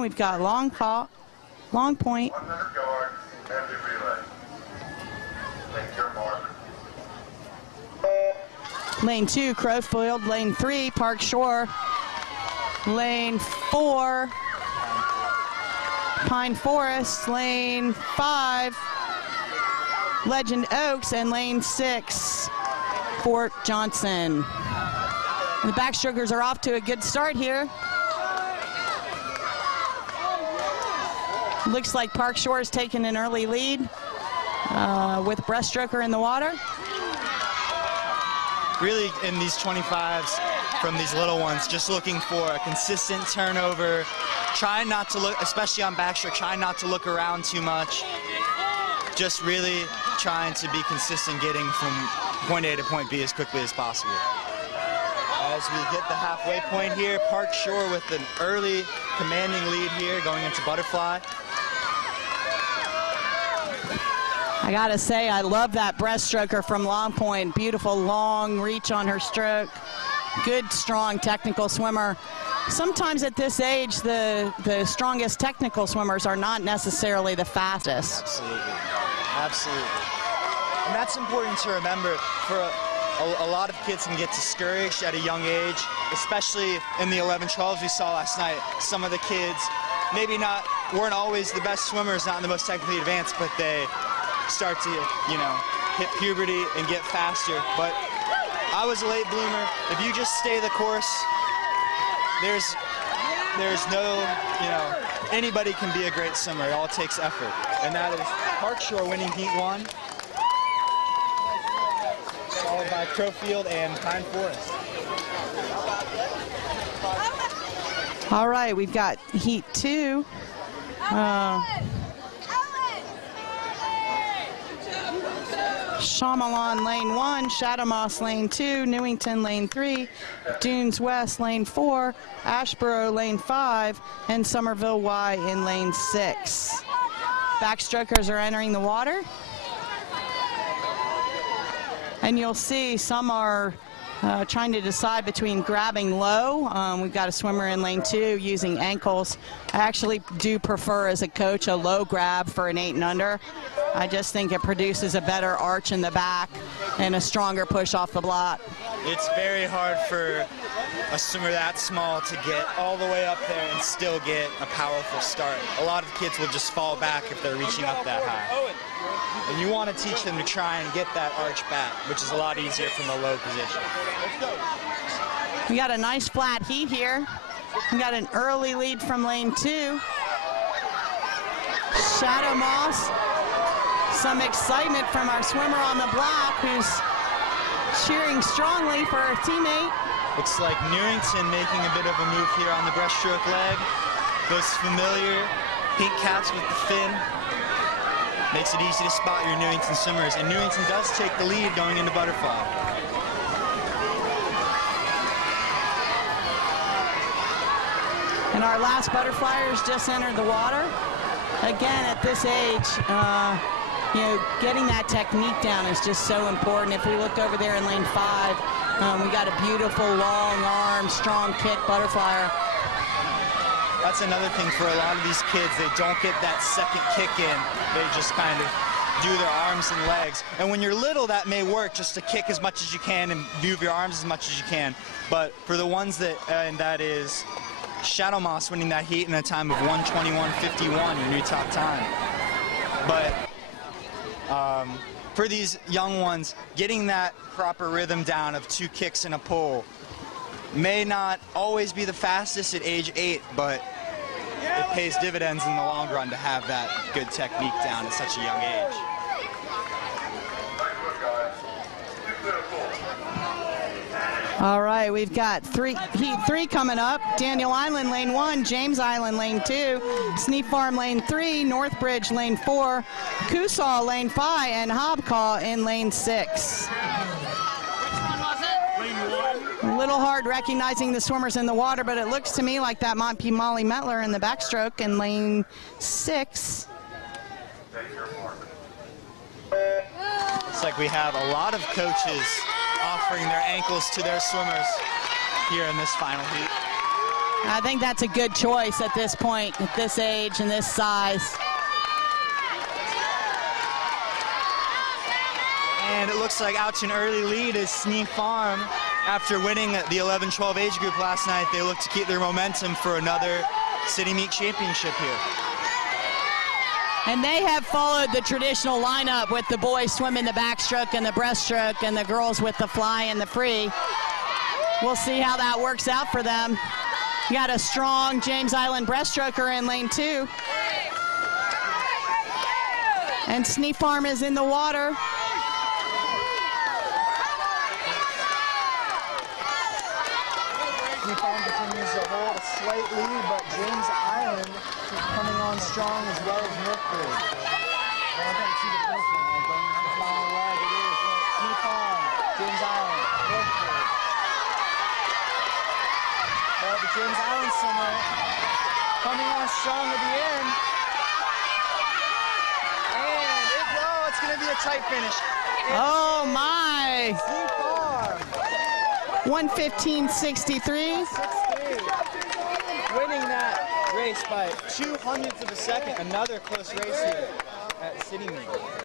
We've got long call, long point. 100 yard Medley relay. Take your mark. Lane 2, Crowfield. Lane 3, Park Shore. Lane 4, Pine Forest. Lane 5, Legend Oaks. And lane 6, Fort Johnson. The backstrokers are off to a good start here. Looks like Park Shore is taking an early lead with breaststroker in the water. Really, in these 25s from these little ones, just looking for a consistent turnover, trying not to look, especially on backstroke, trying not to look around too much. Just really trying to be consistent, getting from point A to point B as quickly as possible. As we hit the halfway point here, Park Shore with an early commanding lead here going into butterfly. I gotta say, I love that breaststroker from Long Point. Beautiful long reach on her stroke. Good, strong technical swimmer. Sometimes at this age, the strongest technical swimmers are not necessarily the fastest. Absolutely, absolutely. And that's important to remember. For a lot of kids can get discouraged at a young age, especially in the 11-12s we saw last night. Some of the kids maybe weren't always the best swimmers, not the most technically advanced, but they start to, hit puberty and get faster. But I was a late bloomer. If you just stay the course, there's no, anybody can be a great swimmer. It all takes effort. And that is Park Shore winning Heat 1, followed by Crowfield and Pine Forest. All right, we've got Heat 2. Chamalon lane 1, Shadow Moss lane 2, Newington lane 3, Dunes West lane 4, Ashboro lane 5, and Somerville Y in lane 6. Backstrokers are entering the water. And you'll see some are trying to decide between grabbing low. We've got a swimmer in lane 2 using ankles. I actually do prefer as a coach a low grab for an 8 and under. I just think it produces a better arch in the back and a stronger push off the block. It's very hard for a swimmer that small to get all the way up there and still get a powerful start. A lot of kids will just fall back if they're reaching up that high. And you want to teach them to try and get that arch back, which is a lot easier from a low position. We got a nice flat heat here. We got an early lead from lane 2. Shadow Moss. Some excitement from our swimmer on the block who's cheering strongly for her teammate. Looks like Newington making a bit of a move here on the breaststroke leg. Those familiar pink caps with the fin. Makes it easy to spot your Newington swimmers. And Newington does take the lead going into butterfly. And our last butterflyers just entered the water. Again, at this age, getting that technique down is just so important. If we look over there in lane 5, we got a beautiful long arm, strong kick butterflyer. That's another thing for a lot of these kids. They don't get that second kick in. They just kind of do their arms and legs. And when you're little, that may work, just to kick as much as you can and move your arms as much as you can. But for the ones that, and that is Shadow Moss winning that heat in a time of 1:21.51, your new top time. But for these young ones, getting that proper rhythm down of 2 kicks and a pull may not always be the fastest at age 8, but it pays dividends in the long run to have that good technique down at such a young age. All right, we've got Heat 3 coming up. Daniel Island, lane 1, James Island, lane 2, Sneap Farm, lane 3, Northbridge, lane 4, Coosaw, lane 5, and Hobcaw in lane 6. A little hard recognizing the swimmers in the water, but it looks to me like that might be Molly Metler in the backstroke in lane 6. Looks like we have a lot of coaches offering their ankles to their swimmers here in this final heat. I think that's a good choice at this point, at this age and this size. And it looks like out to an early lead is Sneem Farm. After winning the 11-12 age group last night, they look to keep their momentum for another City Meet Championship here. And they have followed the traditional lineup with the boys swimming the backstroke and the breaststroke and the girls with the fly and the free. We'll see how that works out for them. You got a strong James Island breaststroker in lane 2. And Sneem Farm is in the water. Sneem Farm continues to hold a slight lead, but James Island is coming on strong as well as Northford. Sneem Farm, James Island, Northford. But the James Island swimmer coming on strong at the end. And it's going to be a tight finish. Oh my! Sneem Farm. 1:15.63. Winning that race by 0.02 of a second. Another close race here at City Meet.